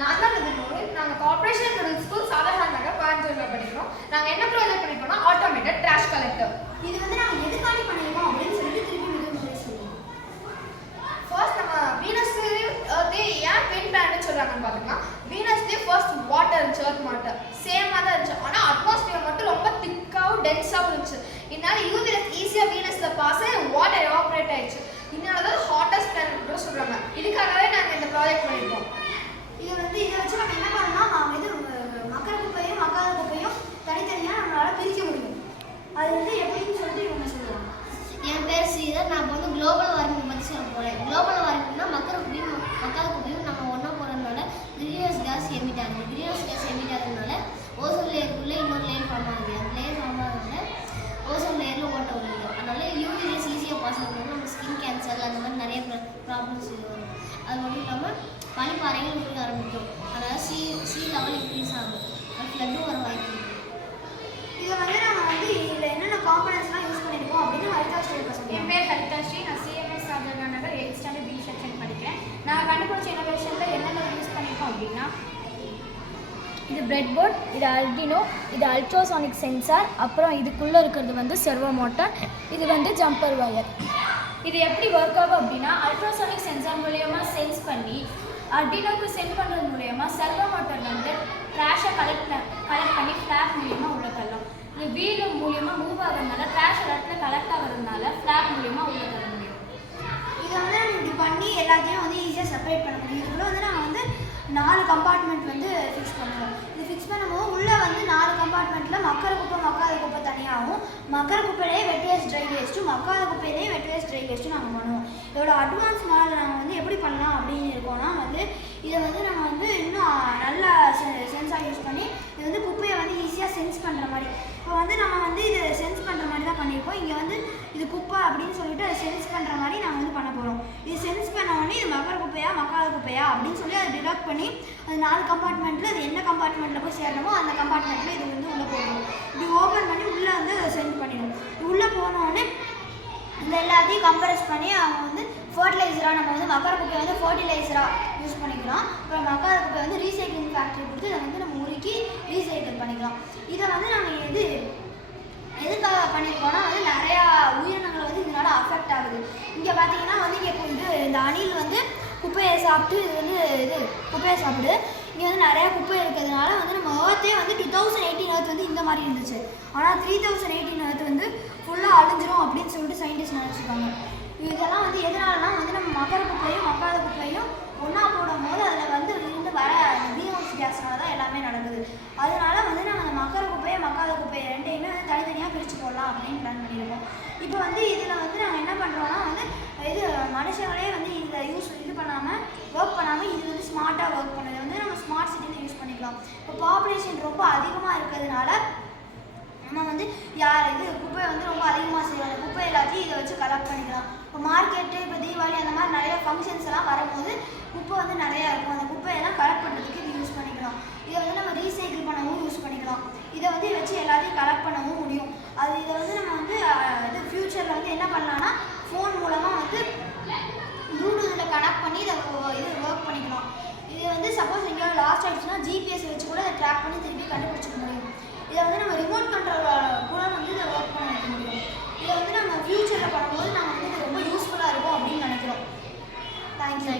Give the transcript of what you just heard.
நான் தான் நாங்கள் கார்பரேஷன் மிடில் ஸ்கூல் சாதகான் நகர் கோயம்புத்தூரில் படிக்கிறோம். நாங்கள் என்ன ப்ராஜெக்ட் பண்ணிருக்கோம்னா ஆட்டோமேட்டட் ட்ராஷ் கலெக்டர். இது வந்து நாங்கள் எதுக்காண்டி பண்ணிருக்கோம் அப்படின்னு சொல்லிட்டு திருப்பி மிக சொல்லுவோம். ஃபர்ஸ்ட் நம்ம வீனஸ்லேயே ஏன் ட்வின் பிளானட்னு சொல்கிறாங்கன்னு பார்த்தோம்னா வீனஸ்லேயே ஃபர்ஸ்ட் வாட்டர் இருந்துச்சு, எர்த் வாட்டர் சேமாக தான் இருந்துச்சு. ஆனால் அட்மாஸ்பியர் மட்டும் ரொம்ப திக்காகவும் டென்ஸாகவும் இருந்துச்சு. இதனால யூவி ரேஸ் ஈஸியாக வீனஸில் பாஸ் ஆகி வாட்டர் எவாபரேட் ஆயிடுச்சு. இதனால தான் ஹாட்டஸ்ட் பிளானட் கூட சொல்கிறாங்க. இதுக்காகவே நாங்கள் இந்த ப்ராஜெக்ட் பண்ணியிருக்கோம். இதை வச்சு நம்ம என்ன பண்ணோம்னா நாம் இது மக்கர குப்பையும் மக்காத குப்பையும் தனித்தனியாக நம்மளால் பிரிக்க முடியும். அது வந்து எப்படின்னு சொல்லிட்டு இவங்க சொல்லுவாங்க. என் பேர் ஸ்ரீதர். நான் வந்து குளோபல் வார்மிங் பற்றி சொல்ல போகிறேன். குளோபல் வார்மிங்னா மக்கர குப்பையும் மக்காத குப்பையும் நம்ம ஒன்றா போகிறதுனால கிரீன்ஹவுஸ் கேஸ் எமிட் ஆகுது. கிரீன்ஹவுஸ் கேஸ் எமிட் ஆகுறதுனால ஓசோன் லேயருக்குள்ளே இன்னொரு லேயர் ஃபார்ம் ஆகுது. அந்த லேயர் ஃபார்ம் ஆகுறதுனால ஓசோன் லேயரில் ஓட்ட விழுது. அதனால யூவி ரேஸ் ஈஸியாக பாஸ் ஆகுறதுனால நம்ம ஸ்கின் கேன்சர் அந்த மாதிரி நிறைய ப்ராப்ளம்ஸ் வரும். அது மட்டும் இல்லாமல் பனிப்பாறைகள் உருக ஆரம்பிக்கும். அதனால் சி லெவல் இன்க்ரீஸ் ஆகும். ஃப்ளட்டும் வர வாய்ப்பு இருக்குது. இதை வந்து நம்ம வந்து இதில் என்னென்ன காம்பனன்ட்ஸ்லாம் யூஸ் பண்ணியிருக்கோம் அப்படின்னு ஹரிதாஸ்ரீ சொல்லுங்கள். என் பேர் ஹரிதாஸ்ரீ. நான் சிஎம்எஸ் சாதகான் நகர் 8th ஸ்டாண்டர்ட் பி செக்ஷன் படிக்கிறேன். நான் கண்டுபிடிச்ச இனோவேஷனில் என்னென்ன யூஸ் பண்ணியிருக்கோம் அப்படின்னா இது பிரெட் போர்ட், இது அல்டினோ, இது அல்ட்ராசானிக் சென்சார், அப்புறம் இதுக்குள்ளே இருக்கிறது வந்து செர்வோ மோட்டார், இது வந்து ஜம்பர் வயர். இது எப்படி ஒர்க் ஆகும் அப்படின்னா அல்ட்ராசானிக் சென்சார் மூலயமா சென்ஸ் பண்ணி அல்டினோக்கு சென்ட் பண்ணுறது மூலயமா செர்வோ மோட்டார் வந்து ட்ராஷை கலெக்ட் பண்ணி ஃப்ளாப் மூலியமாக உள்ள தள்ளும். இது வீல் மூலியமாக மூவ் ஆகிறதுனால ட்ராஷ் இடத்துல கலெக்ட் ஆகிறதுனால ஃப்ளாப் மூலியமாக உள்ள தள்ள முடியும். இதை வந்து நம்ம இப்படி பண்ணி எல்லாத்தையும் வந்து ஈஸியாக செப்பரேட் பண்ண முடியும். இதுக்குள்ளே வந்து நாங்கள் வந்து 4 கம்பார்ட்மெண்ட் வந்து ஃபிக்ஸ் பண்ணுவோம். இது ஃபிக்ஸ் பண்ணும்போது உள்ளே வந்து 4 கம்பார்ட்மெண்ட்டில் மக்கர குப்பை மக்காத குப்பை தனியாகவும் மக்கர குப்பையிலே வெட் வேஸ்ட் ட்ரை வேஸ்ட்டும் மக்காத குப்பையிலே வெட் வேஸ்ட் ட்ரை வேஸ்ட்டும் நாங்கள் பண்ணுவோம். இதோட அட்வான்ஸ் மாடல் நாங்கள் வந்து எப்படி பண்ணலாம் அப்படின்னு இருக்கோம்னா வந்து இதை வந்து நம்ம வந்து இன்னும் நல்லா சென்சார் யூஸ் பண்ணி இது வந்து குப்பையை வந்து ஈஸியாக சென்ஸ் பண்ணுற மாதிரி. இப்போ வந்து நம்ம வந்து இது சென்ஸ் பண்ணுற மாதிரி தான் பண்ணியிருக்கோம். இங்கே வந்து இது குப்பை அப்படின்னு சொல்லிட்டு அதை சென்ஸ் பண்ணுற மாதிரி நாங்கள் வந்து பண்ண போகிறோம். இது சென்ஸ் பண்ண உடனே இது மக்கர குப்பையா மக்காத குப்பையா அப்படின்னு சொல்லி அதை டிடக்ட் பண்ணி அது 4 கம்பார்ட்மெண்ட்டில் அது என்ன கம்பார்ட்மெண்ட்டில் போய் சேரணுமோ அந்த கம்பார்ட்மெண்ட்டில் இது வந்து உள்ளே போகணும். இப்படி ஓப்பன் பண்ணி உள்ளே வந்து அதை சென்ட் பண்ணிடும். உள்ளே போனோடனே இந்த எல்லாத்தையும் கம்ப்ரஸ் பண்ணி அவங்க வந்து ஃபர்டிலைசராக நம்ம வந்து மக்கர குப்பையை வந்து ஃபர்டிலைசராக யூஸ் பண்ணிக்கலாம். அப்புறம் மக்காத குப்பையை வந்து ரீசைக்ளிங் ஃபேக்ட்ரி கொடுத்து இதை வந்து நம்ம உருக்கி ரீசைக்கிள் பண்ணிக்கலாம். இதை வந்து நாங்கள் எதுக்காக பண்ணியிருக்கோம்னா வந்து நிறையா உயிரினங்களை வந்து இதனால அஃபெக்ட் ஆகுது. இங்கே பார்த்தீங்கன்னா வந்து இங்கே இந்த அணில் வந்து குப்பையை சாப்பிட்டு குப்பையை சாப்பிடுது. இங்கே வந்து நிறையா குப்பை இருக்கிறதுனால வந்து நம்ம ஏர்த்தே வந்து 2018 ஏர்த் வந்து இந்த மாதிரி இருந்துச்சு. ஆனால் 3018 ஏர்த் வந்து ஃபுல்லாக அழிஞ்சிரும் அப்படின்னு சொல்லிட்டு சயின்டிஸ்ட் நினச்சிருக்காங்க. இதெல்லாம் வந்து எதனாலனா வந்து நம்ம மக்கர குப்பையும் மக்காத குப்பையும் ஒன்றா போடும் போது அதில் வந்து இருந்து வர கிரீன்ஹவுஸ் கேஸ்னால தான் எல்லாமே நடக்குது. அதனால வந்து நம்ம அந்த மக்கர குப்பையை மக்காத குப்பையை ரெண்டையுமே வந்து தனித்தனியாக பிரித்து போடலாம் அப்படின்னு பிளான் பண்ணியிருக்கோம். இப்போ வந்து இதில் வந்து நாங்கள் என்ன பண்ணுறோன்னா வந்து இது மனுஷங்களே வந்து இதில் இது பண்ணாமல் ஒர்க் பண்ணாமல் இது வந்து ஸ்மார்ட்டாக ஒர்க் பண்ணது வந்து நம்ம ஸ்மார்ட் சிட்டியில் யூஸ் பண்ணிக்கலாம். இப்போ பாப்புலேஷன் ரொம்ப அதிகமாக இருக்கிறதுனால நம்ம வந்து குப்பை வந்து ரொம்ப அதிகமாக செய்வாங்க. குப்பை எல்லாத்தையும் இதை வச்சு கலெக்ட் பண்ணிக்கலாம். இப்போ மார்க்கெட்டு இப்போ தீபாவளி அந்த மாதிரி நிறைய ஃபங்க்ஷன்ஸ் எல்லாம் வரும்போது குப்பை வந்து நிறையா இருக்கும். அந்த குப்பையெல்லாம் கலெக்ட் பண்ணுறதுக்கு இது யூஸ் பண்ணிக்கலாம். இதை வந்து நம்ம ரீசைக்கிள் பண்ணவும் யூஸ் பண்ணிக்கலாம். இதை வந்து வச்சு எல்லாத்தையும் கலெக்ட் பண்ணவும் முடியும். இதை வந்து நம்ம வந்து ஃப்யூச்சரில் வந்து என்ன பண்ணலாம்னா ஃபோன் மூலமாக வந்து ப்ளூடூத்தில் கனெக்ட் பண்ணி இதை ஒர்க் பண்ணிக்கலாம். இது வந்து சப்போஸ் எங்கேயோ லாஸ்ட் ஆகிடுச்சுன்னா ஜிபிஎஸ் வச்சு கூட அதை ட்ராக் பண்ணி திருப்பி கண்டுபிடிச்சிக்க முடியும். இதை வந்து நம்ம ரிமோட் கண்ட்ரோல் கூட வந்து இதை ஒர்க் பண்ண வைக்க முடியும். இதை வந்து நம்ம ஃப்யூச்சரில் பண்ணும்போது நம்ம வந்து இது ரொம்ப யூஸ்ஃபுல்லாக இருக்கும் அப்படின்னு நினைக்கிறோம். தேங்க்யூ.